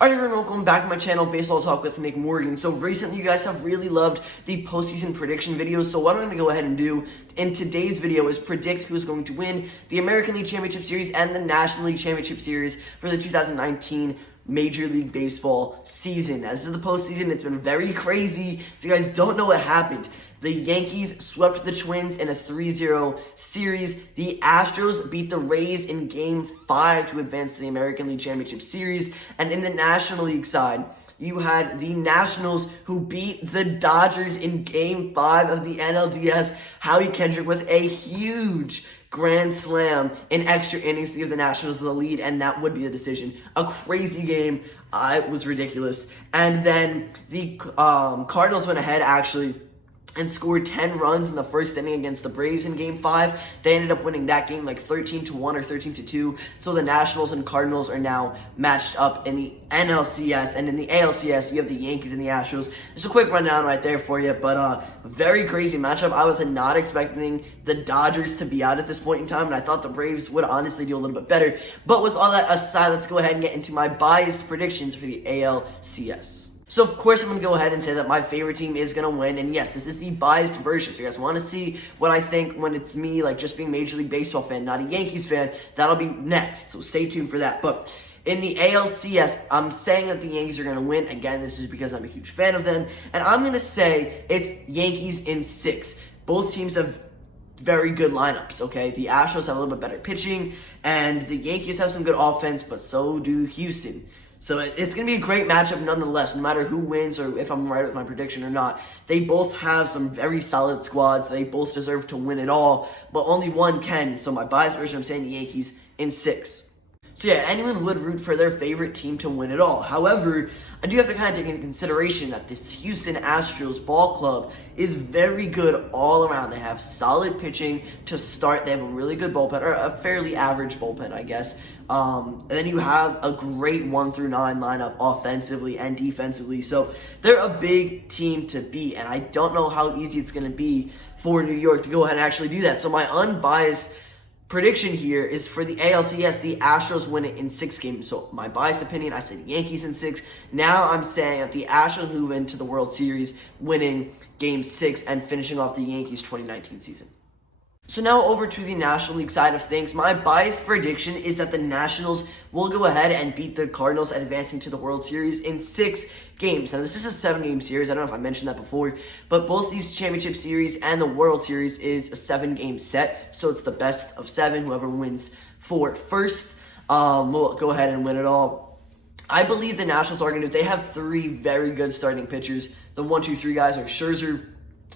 Alright everyone, welcome back to my channel, Baseball Talk with Nick Morgan. So recently you guys have really loved the postseason prediction videos, so what I'm going to go ahead and do in today's video is predict who's going to win the American League Championship Series and the National League Championship Series for the 2019 Major League Baseball season. As this is the postseason, it's been very crazy. If you guys don't know what happened, the Yankees swept the Twins in a 3-0 series. The Astros beat the Rays in Game 5 to advance to the American League Championship Series. And in the National League side, you had the Nationals who beat the Dodgers in Game 5 of the NLCS. Howie Kendrick with a huge grand slam in extra innings to give the Nationals the lead, and that would be the decision. A crazy game. It was ridiculous. And then the Cardinals went ahead, actually, and scored 10 runs in the first inning against the Braves in Game 5. They ended up winning that game like 13-1 or 13-2. So the Nationals and Cardinals are now matched up in the NLCS. And in the ALCS, you have the Yankees and the Astros. Just a quick rundown right there for you. But very crazy matchup. I was not expecting the Dodgers to be out at this point in time. And I thought the Braves would honestly do a little bit better. But with all that aside, let's go ahead and get into my biased predictions for the ALCS. So, of course, I'm going to go ahead and say that my favorite team is going to win. And yes, this is the biased version. If you guys want to see what I think when it's me, like just being a Major League Baseball fan, not a Yankees fan, that'll be next. So stay tuned for that. But in the ALCS, I'm saying that the Yankees are going to win. Again, this is because I'm a huge fan of them. And I'm going to say it's Yankees in 6. Both teams have very good lineups, okay? The Astros have a little bit better pitching, and the Yankees have some good offense, but so do Houston. So it's going to be a great matchup nonetheless, no matter who wins or if I'm right with my prediction or not. They both have some very solid squads. They both deserve to win it all, but only one can. So my biased version, I'm saying the Yankees in 6. So yeah, anyone would root for their favorite team to win it all. However, I do have to kind of take into consideration that this Houston Astros ball club is very good all around. They have solid pitching to start. They have a really good bullpen, or a fairly average bullpen, I guess. And then you have a great 1 through 9 lineup offensively and defensively. So they're a big team to beat, and I don't know how easy it's going to be for New York to go ahead and actually do that. So my unbiased prediction here is for the ALCS, the Astros win it in 6 games. So my biased opinion, I said Yankees in 6. Now I'm saying that the Astros move into the World Series, winning Game 6 and finishing off the Yankees 2019 season. So now over to the National League side of things. My biased prediction is that the Nationals will go ahead and beat the Cardinals, advancing to the World Series in 6 games. Now, this is a 7-game series. I don't know if I mentioned that before, but both these championship series and the World Series is a 7-game set. So it's the best of 7. Whoever wins 4 first will go ahead and win it all. I believe the Nationals are going to, they have 3 very good starting pitchers. The 1, 2, 3 guys are Scherzer,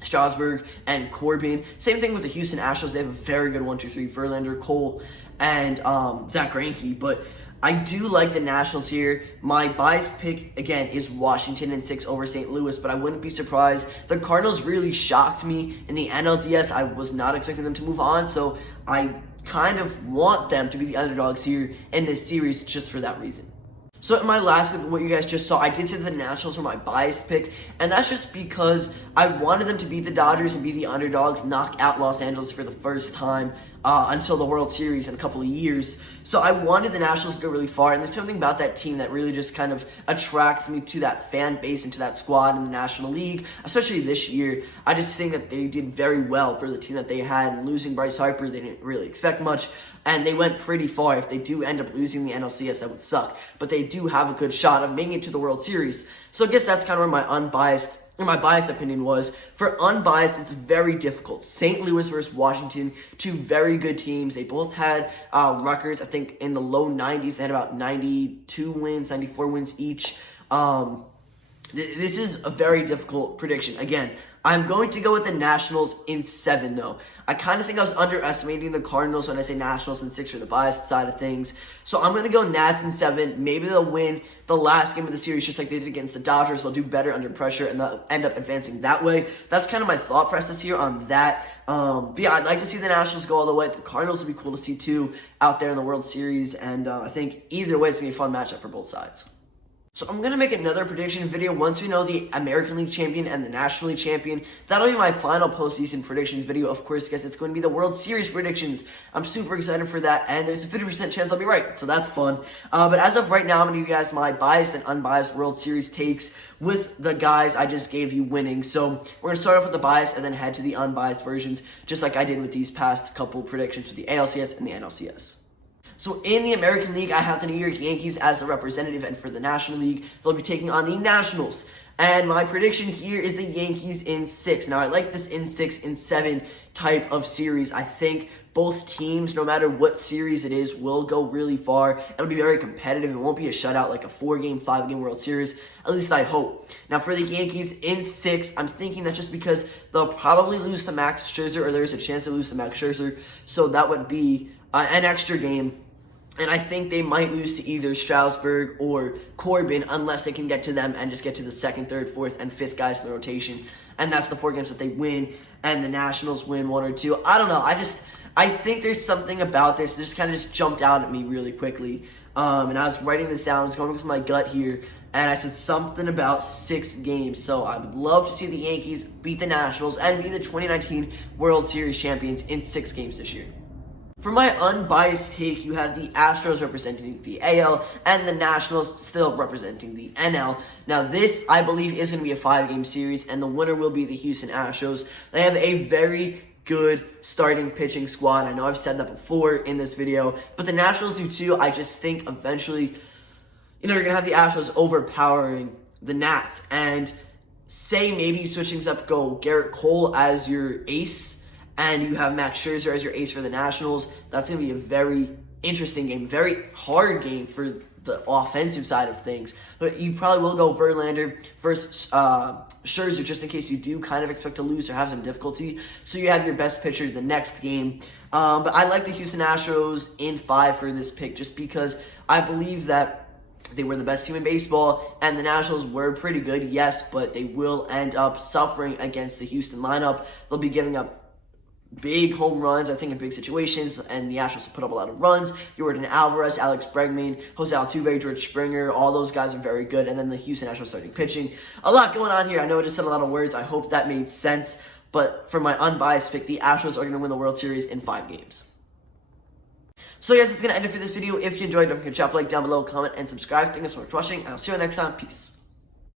Strasburg, and Corbin. Same thing with the Houston Astros. They have a very good 1, 2, 3, Verlander, Cole, and Zach Greinke. But I do like the Nationals here. My biased pick, again, is Washington in 6 over St. Louis, but I wouldn't be surprised. The Cardinals really shocked me in the NLCS. I was not expecting them to move on, so I kind of want them to be the underdogs here in this series just for that reason. So in my last pick, what you guys just saw, I did say the Nationals were my biased pick, and that's just because I wanted them to beat the Dodgers and be the underdogs, knock out Los Angeles for the first time until the World Series in a couple of years. So I wanted the Nationals to go really far, and there's something about that team that really just kind of attracts me to that fan base and to that squad in the National League, especially this year. I just think that they did very well for the team that they had, and losing Bryce Harper, they didn't really expect much. And they went pretty far. If they do end up losing the NLCS, that would suck. But they do have a good shot of making it to the World Series. So I guess that's kind of where my biased opinion was. For unbiased, it's very difficult. St. Louis versus Washington, 2 very good teams. They both had records, I think, in the low 90s. They had about 92 wins, 94 wins each. This is a very difficult prediction. Again, I'm going to go with the Nationals in 7, though. I kind of think I was underestimating the Cardinals when I say Nationals in 6 for the biased side of things. So I'm going to go Nats in 7. Maybe they'll win the last game of the series just like they did against the Dodgers. They'll do better under pressure, and they'll end up advancing that way. That's kind of my thought process here on that. But yeah, I'd like to see the Nationals go all the way. The Cardinals would be cool to see, too, out there in the World Series. And I think either way, it's going to be a fun matchup for both sides. So I'm going to make another prediction video once we know the American League champion and the National League champion. That'll be my final postseason predictions video. Of course, guys, it's going to be the World Series predictions. I'm super excited for that, and there's a 50% chance I'll be right, so that's fun. But as of right now, I'm going to give you guys my biased and unbiased World Series takes with the guys I just gave you winning. So we're going to start off with the biased and then head to the unbiased versions, just like I did with these past couple predictions for the ALCS and the NLCS. So in the American League, I have the New York Yankees as the representative, and for the National League, they'll be taking on the Nationals. And my prediction here is the Yankees in 6. Now, I like this in 6, in 7 type of series. I think both teams, no matter what series it is, will go really far. It'll be very competitive. It won't be a shutout like a 4-game, 5-game World Series. At least I hope. Now, for the Yankees in 6, I'm thinking that just because they'll probably lose to Max Scherzer, or there's a chance to lose to Max Scherzer, so that would be an extra game. And I think they might lose to either Strasburg or Corbin unless they can get to them and just get to the 2nd, 3rd, 4th, and 5th guys in the rotation. And that's the 4 games that they win, and the Nationals win 1 or 2. I don't know. I think there's something about this that just kind of just jumped out at me really quickly. And I was writing this down. I was going with my gut here, and I said something about 6 games. So I would love to see the Yankees beat the Nationals and be the 2019 World Series champions in 6 games this year. For my unbiased take, you have the Astros representing the AL and the Nationals still representing the NL. Now this, I believe, is going to be a 5-game series, and the winner will be the Houston Astros. They have a very good starting pitching squad. I know I've said that before in this video, but the Nationals do too. I just think eventually, you're going to have the Astros overpowering the Nats, and say maybe you switch things up, go Garrett Cole as your ace, and you have Max Scherzer as your ace for the Nationals. That's going to be a very interesting game, very hard game for the offensive side of things. But you probably will go Verlander versus Scherzer, just in case you do kind of expect to lose or have some difficulty. So you have your best pitcher the next game. But I like the Houston Astros in 5 for this pick, just because I believe that they were the best team in baseball, and the Nationals were pretty good, yes, but they will end up suffering against the Houston lineup. They'll be giving up big home runs, I think, in big situations, and the Astros will put up a lot of runs. Jordan Alvarez, Alex Bregman, Jose Altuve, George Springer, all those guys are very good, and then the Houston Astros starting pitching. A lot going on here. I know I just said a lot of words. I hope that made sense, but for my unbiased pick, the Astros are going to win the World Series in 5 games. So guys, that's going to end it for this video. If you enjoyed, don't forget to drop a like down below, comment, and subscribe. Thank you so much for watching, and I'll see you next time. Peace.